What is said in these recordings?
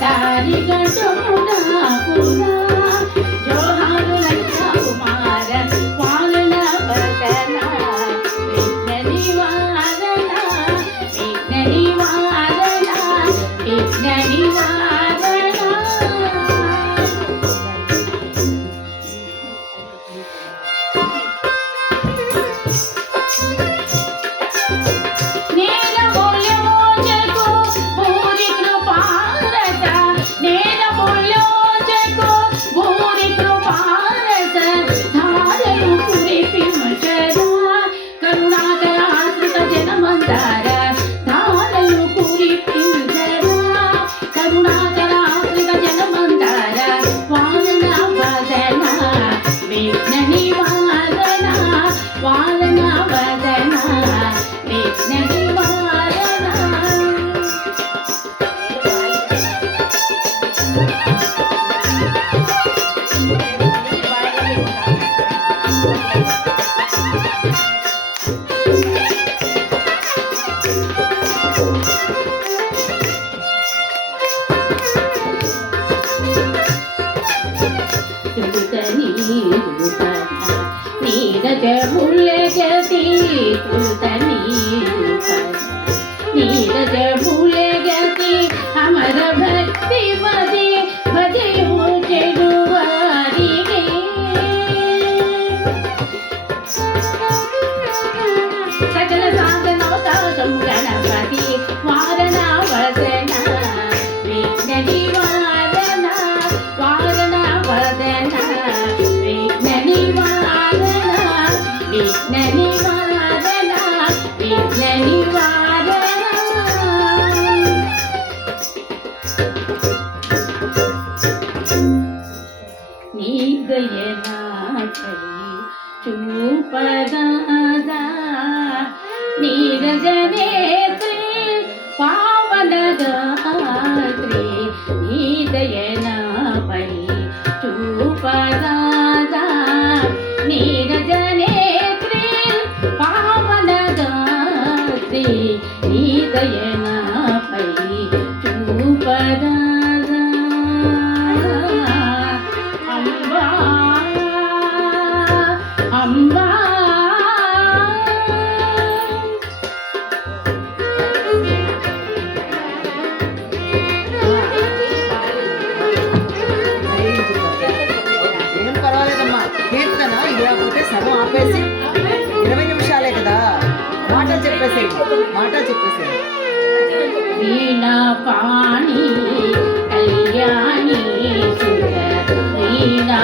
దారి గడుడా Bye. లేకపోతే సగం ఆపేసి ఇరవై నిమిషాలే కదా. మాట చెప్పేసే మాట చెప్పేసే వీణా పాణి కళ్యాణి సుర వీణా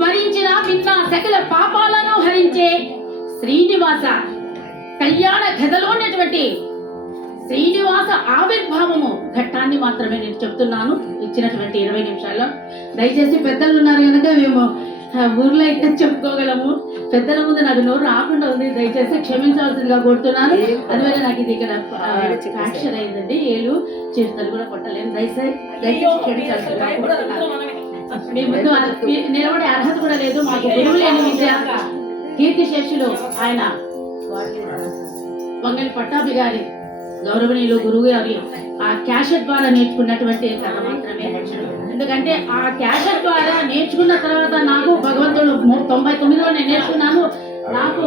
స్మరించిన విన్న సకల పాపాలను హరించే శ్రీనివాస కళ్యాణ కథలో ఉన్నటువంటి శ్రీనివాస ఆవిర్భావము ఘట్టాన్ని మాత్రమే నేను చెప్తున్నాను. ఇచ్చినటువంటి ఇరవై నిమిషాల్లో. దయచేసి పెద్దలు ఉన్నారు కనుక మేము ఊర్లో అయితే చెప్పుకోగలము. పెద్దల ముందు నాకు నోరు రాకుండా ఉంది. దయచేసి క్షమించవలసిందిగా కోరుతున్నాను. అందువల్ల నాకు ఇది ఇక్కడ ఫ్రాక్చర్ అయిందండి. ఏలు చిరుతలు కూడా కొట్టలేను దయచేసి దయచేసి క్షమించాల్సిందిగా కోరుతున్నాను. మీ ముందు నిలబడే అర్హత కూడా లేదు మాకు గురువు లేని విద్య. కీర్తి శేషులు ఆయన వంగలి పట్టాభి గారి గౌరవనీయులు గురువు గారి ఆ క్యాషెట్ ద్వారా నేర్చుకున్నటువంటి కథ మాత్రమే. ఎందుకంటే ఆ క్యాషెట్ ద్వారా నేర్చుకున్న తర్వాత నాకు భగవంతుడు తొంభై తొమ్మిదిలో నేను నేర్చుకున్నాను. నాకు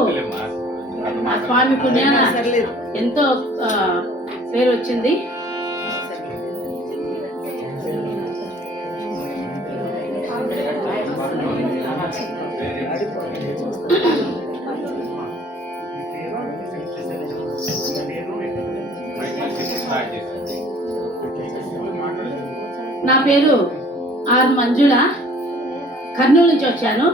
ఆ స్వామి పుణ్యాన ఎంతో పేరు వచ్చింది. నా పేరు ఆర్ మంజుల. కర్నూలు నుంచి వచ్చాను.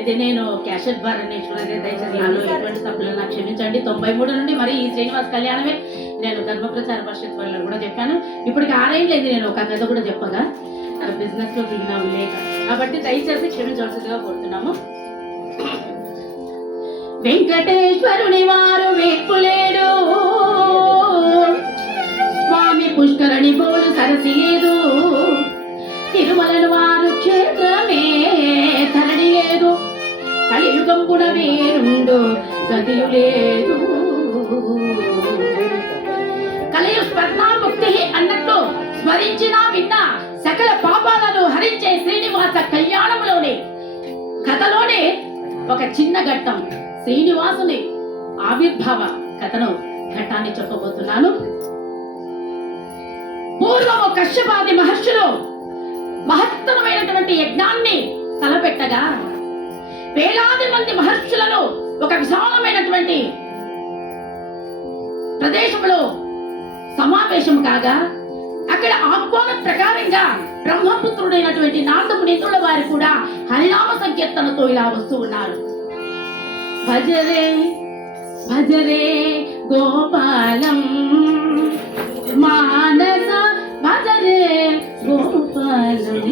ఇది నేను క్యాషెట్ బార్ దయచేసి నాలో ఎటువంటి తప్పులు నాకు క్షమించండి. తొంభై మూడు నుండి మరి ఈ శ్రీనివాస్ కళ్యాణమే నేను గర్భప్రచార పరిషత్ వాళ్ళని కూడా చెప్పాను. ఇప్పటికి ఆరేళ్ళు నేను ఒక కథ కూడా చెప్పగా బిజినెస్లో దిగినాము లేక కాబట్టి దయచేసి క్షమించవలసిందిగా కోరుతున్నాము. వెంకటేశ్వరుని వారు వే వేరుండు గతియు లేదు. స్వర్ణాముక్తి అన్నట్టు స్మరించినా విన్నా సకల పాపాలను హరించే శ్రీనివాస కళ్యాణంలోని కథలోనే ఒక చిన్న ఘట్టం. శ్రీనివాసుని ఆవిర్భావ కథను ఘట్టాన్ని చెప్పబోతున్నాను. పూర్వము కశ్యపాది మహర్షులు మహత్తరమైనటువంటి యజ్ఞాన్ని తలపెట్టగా వేలాది మంది మహర్షులను ఒక విశాలమైనటువంటి ప్రదేశంలో సమావేశం కాగా అక్కడ ఆహ్వాన ప్రకారంగా బ్రహ్మపుత్రుడైనటువంటి నారదమునితుల వారు కూడా హరినామ సంకీర్తనతో ఇలా వస్తూ ఉన్నారు. భజరే భజరే గోపాలం మానస భజరే గోపాలం.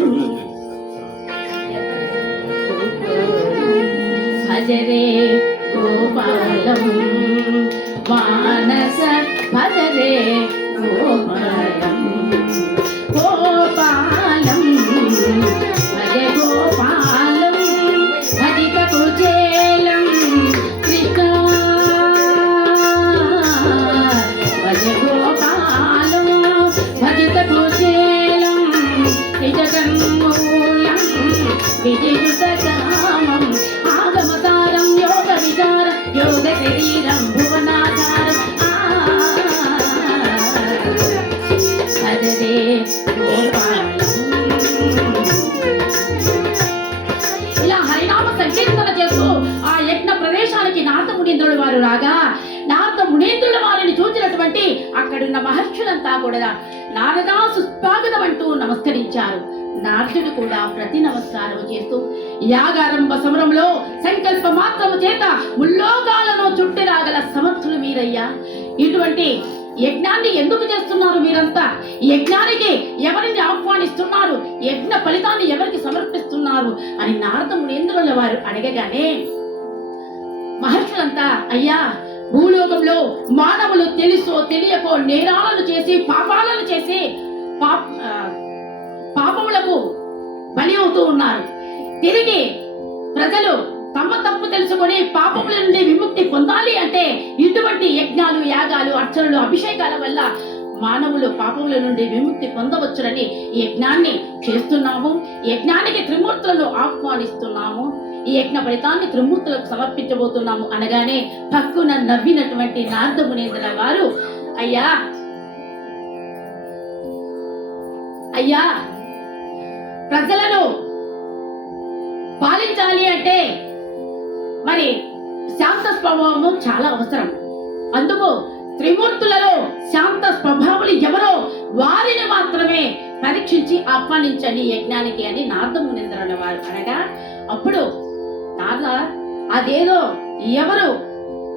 కూడా నారదా సుస్వాగతం అంటూ నమస్కరించారు. నారదుడు కూడా ప్రతి నమస్కారం చేస్తూ యాగారంభ సమరంలో సంకల్ప మాత్రము చేత ముల్లోకాలను చుట్టి రాగల సమర్థులు మీరయ్యా. ఇటువంటి యజ్ఞాన్ని ఎందుకు చేస్తున్నారు మీరంతా? యజ్ఞానికి ఎవరిని ఆహ్వానిస్తున్నారు? యజ్ఞ ఫలితాన్ని ఎవరికి సమర్పిస్తున్నారు? అని నారద మునీంద్రుల వారు అడగగానే మహర్షులంతా అయ్యా భూలోకంలో మానవులు తెలుసో తెలియకో నేరాలను చేసి పాపాలను చేసి పాప పాపములకు బలి అవుతూ ఉన్నారు. తిరిగి ప్రజలు తమ తప్పు తెలుసుకొని పాపముల నుండి విముక్తి పొందాలి అంటే ఇటువంటి యజ్ఞాలు యాగాలు అర్చనలు అభిషేకాల వల్ల మానవులు పాపముల నుండి విముక్తి పొందవచ్చునని యజ్ఞాన్ని చేస్తున్నాము. యజ్ఞానికి త్రిమూర్తులను ఆహ్వానిస్తున్నాము. ఈ యజ్ఞ ఫలితాన్ని త్రిమూర్తులకు సమర్పించబోతున్నాము అనగానే పక్కున నవ్వినటువంటి నారదమునేంద్ర వారు అయ్యా అయ్యా ప్రజలను పాలించాలి అంటే మరి శాంత స్వభావము చాలా అవసరం. అందుకు త్రిమూర్తులలో శాంత స్వభావులు ఎవరో వారిని మాత్రమే పరీక్షించి ఆహ్వానించండి యజ్ఞానికి అని నారద వారు అనగా అప్పుడు నారద అదేదో ఎవరు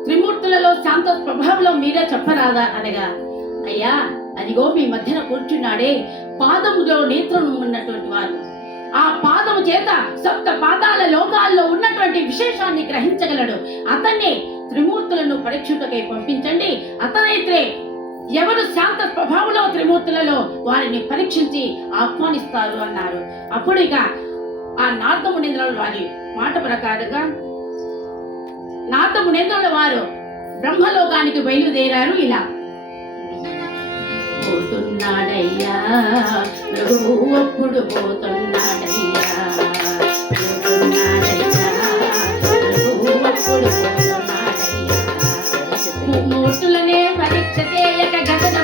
త్రిమూర్తులలో శాంత స్వభావంలో మీరే చెప్పరాదా అనగా అయ్యా అదిగో మీ మధ్యన కూర్చున్నాడే పాదములో నేత్రం ఉన్నటువంటి వారు ఆ పాదము చేత సప్త పాదాల లోకాల్లో ఉన్నటువంటి విశేషాన్ని గ్రహించగలడు. అతన్ని త్రిమూర్తులను పరీక్షకై పంపించండి. అతనైతే ఎవరు శాంత స్వభావంలో త్రిమూర్తులలో వారిని పరీక్షించి ఆహ్వానిస్తారు అన్నారు. అప్పుడు ఇక ఆ నారదమునేంద్రుల వారి మాట ప్రకారంగా నారదమునేంద్రుల వారు బ్రహ్మలోకానికి బయలుదేరారు ఇలా. పోతున్నాడయ్యా ప్రభువు ఒప్పుడు పోతున్నాడయ్యా పోతున్నాడయ్యా ప్రభువు ఒప్పుడు పోతున్నాడయ్యా. మూర్తులనే పరీక్ష చేయక గగన.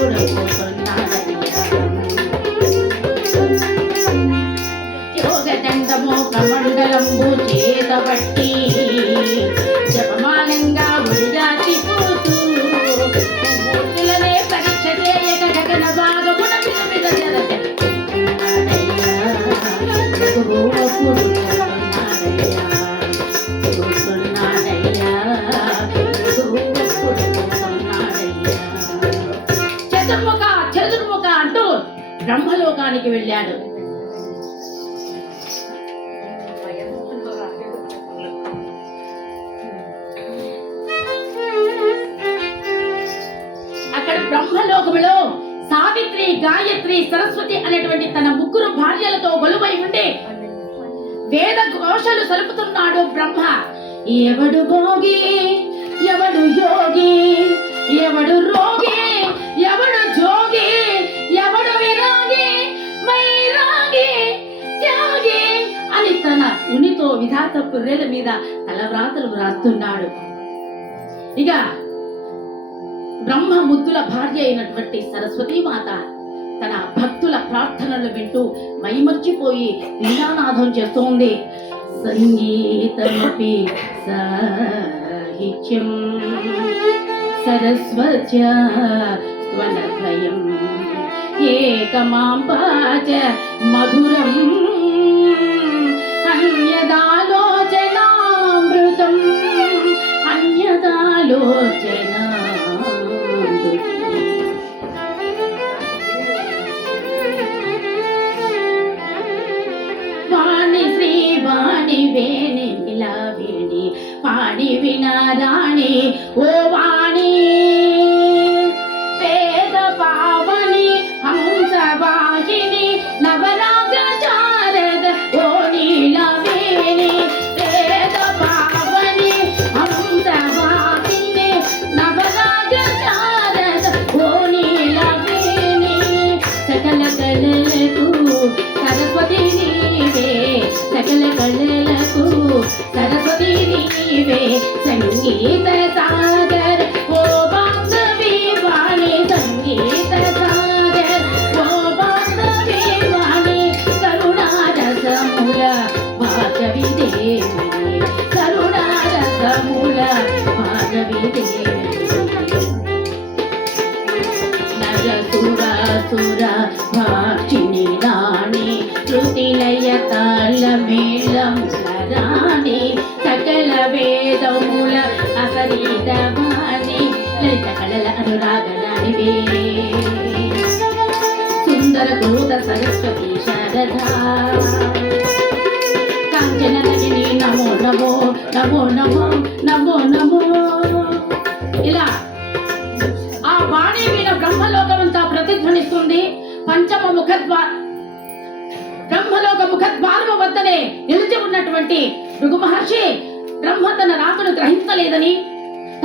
不能不分 వెళ్ళాడు. అక్కడ బ్రహ్మలోకములో సావిత్రి గాయత్రి సరస్వతి అనేటువంటి తన ముగ్గురు భార్యలతో గొలువై ఉండి వేద ఘోషలు సలుపుతున్నాడు బ్రహ్మ. ఎవడు భోగి? ఎవడు యోగి? ఎవడు రో విధాత పుర్రెల మీద తలవ్రాతలు వ్రాస్తున్నాడు. ఇక బ్రహ్మ ముద్దుల భార్య అయినటువంటి సరస్వతి మాత తన భక్తుల ప్రార్థనలు వింటూ మైమర్చిపోయి లీలానాథం చేస్తోంది సంగీతమపి సాహిత్యం సరస్వత్య ఏకమాం పాచ మధురం అన్యదాలోచనామృతం. అన్యదాలోచన సరస్వతి నీవే సకల కళలకు సరస్వతి నీవే సంగీత సాగర్ ఓ బాంధవి వాణి సంగీత సాగర్ ఓ బాంధవి వాణి కరుణారసముల భాగవి దేవి కరుణారసముల భాగవి దేవి. మేళం రాణి సకల వేదముల అసరీత లలిత కళల అనురాగరాణివే సుందర కూత సరస్వతి శారదా. కాంచన నగిని నమో నమో నమో నమో నమో నమో. ఇలా ఆ వాణి మీద బ్రహ్మలోకమంతా ప్రతిధ్వనిస్తుంది. పంచమ ముఖద్వారం బ్రహ్మలోక ముఖద్వారము వద్దనే నిలిచి ఉన్నటువంటి భృగు మహర్షి బ్రహ్మ తన రాకను గ్రహించలేదని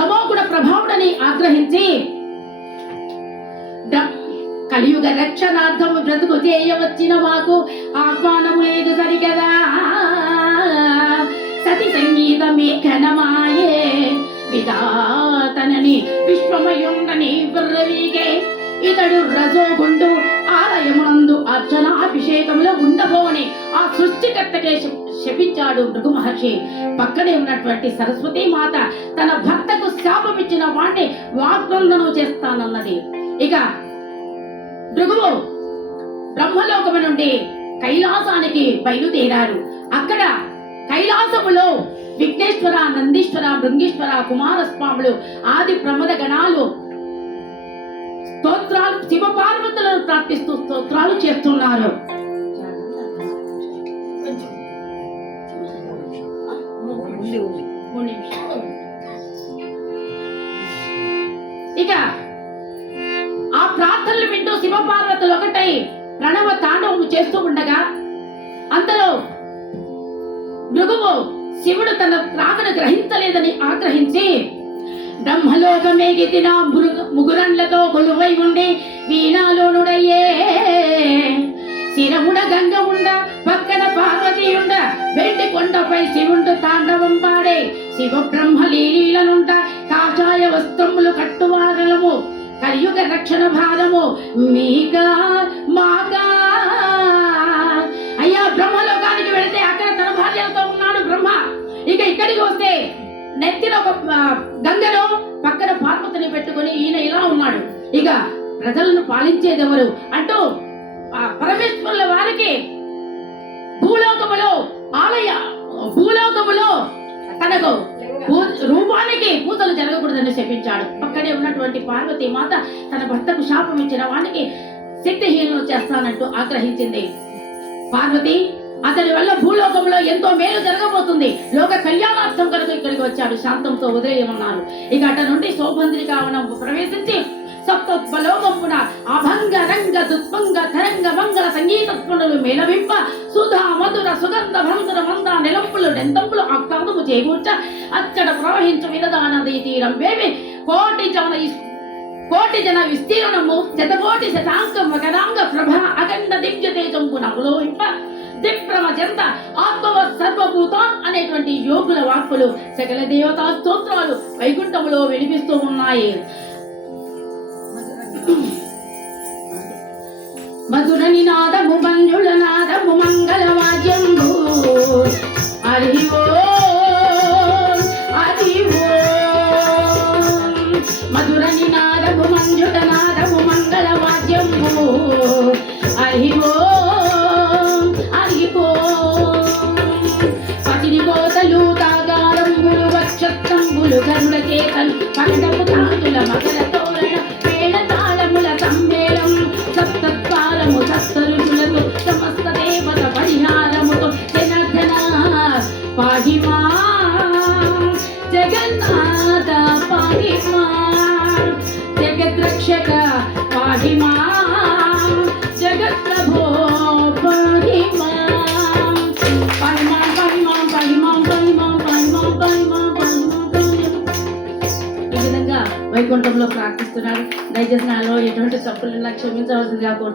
తమోగుణ ప్రభావుడని ఆగ్రహించి కలియుగ రక్షణార్థము బ్రతుకు చేయవచ్చిన మాకు ఆహ్వానము లేదు సరిగదా. సతి సంగీతమే ఘనమాయే. విధాతనని విశ్వమయుండని విర్రవీగే. ఇతడు రజోగుండు ఆలయమునందు అర్చనాభిషేకంలో ఉండబోని ఆ సృష్టికర్తకే శపించాడు భృగు మహర్షి. పక్కనే ఉన్నటువంటి సరస్వతి మాత తన భర్తకు శాపమిచ్చిన వాణ్ణి వాగ్బంధనం చేస్తానన్నది. ఇక భృగువు బ్రహ్మలోకము నుండి కైలాసానికి బయలుదేరారు అక్కడ కైలాసములో విఘ్నేశ్వర నందీశ్వర బృంగీశ్వర కుమారస్వాములు ఆది ప్రమద గణాలు స్తోత్రాలు శివ పార్వతులను ప్రార్థిస్తూ స్తోత్రాలు చేస్తున్నారు. ఇక ఆ ప్రార్థనలు వింటూ శివపార్వతులు ఒకటై ప్రణవ తాండవం చేస్తూ ఉండగా అంతలో భృగువు శివుడు తన రాకను గ్రహించలేదని ఆగ్రహించి బ్రహ్మలోకమేగితిన ముగురండ్లతో కొలువై ఉండి వీణాలోనుడయ్యే. శిరముడ గంగ ఉండ పక్కన పార్వతి ఉండ వెండి కొండపై శివుండు తాండవం పాడే శివ బ్రహ్మ లీలీలనుంట కాషాయ వస్త్రములు కట్టువారలము కలియుగ రక్షణ భారము మీగా మా ప్రజలను పాలించేదెవరు? అంటూ ఆ పరమేశ్వరుల వారికి భూలోకములో ఆలయ భూలోకములో తనకు రూపానికి పూజలు జరగకూడదని శపించాడు. పక్కనే ఉన్నటువంటి పార్వతి మాత తన భర్తకు శాపం ఇచ్చిన వానికి శక్తిహీనం చేస్తానంటూ ఆగ్రహించింది. పార్వతి అతని వల్ల భూలోకంలో ఎంతో మేలు జరగబోతుంది. లోక కళ్యాణార్థం కనుక ఇక్కడికి వచ్చాడు. శాంతంతో వదిలేయమన్నారు ఇక అటు నుండి సౌభంద్రి కావడం ప్రవేశించి సప్తోపలోకంపున అభంగ రంగ దుత్పంగ తరంగ మంగళ సంగీత మేళవింప సుధా మధుర సుగంధ భంధుర మంద నిలంపులు డెంతంపులు ఆక్లాదము చేకూర్చ అచ్చట ప్రవహించు వినదాన తీరం వేవి కోటి జన కోటి జన విస్తీర్ణము శతకోటి శతాంగ మకరాంగ ప్రభ అఖండ దివ్య తేజంపు నవలోహింప దిప్రమ జంత ఆత్మవ సర్వభూతాన్ అనేటువంటి యోగుల వాక్కులు సకల దేవతా స్తోత్రాలు వైకుంఠములో వినిపిస్తూ ఉన్నాయి. మధుర నినాదము మంజుల నాదము మంగళ వాద్యంబు. హరి ఓం, హరి మధుర నినాదము మంజుల నాదము మంగళ వాద్యంబు. హరి ఓం, హరి ఓం. పతిని కోతలు తాగారంబులు వక్షత్రంబులు గరుడ చేతలు పగడపు తాతుల మకర entonces la corte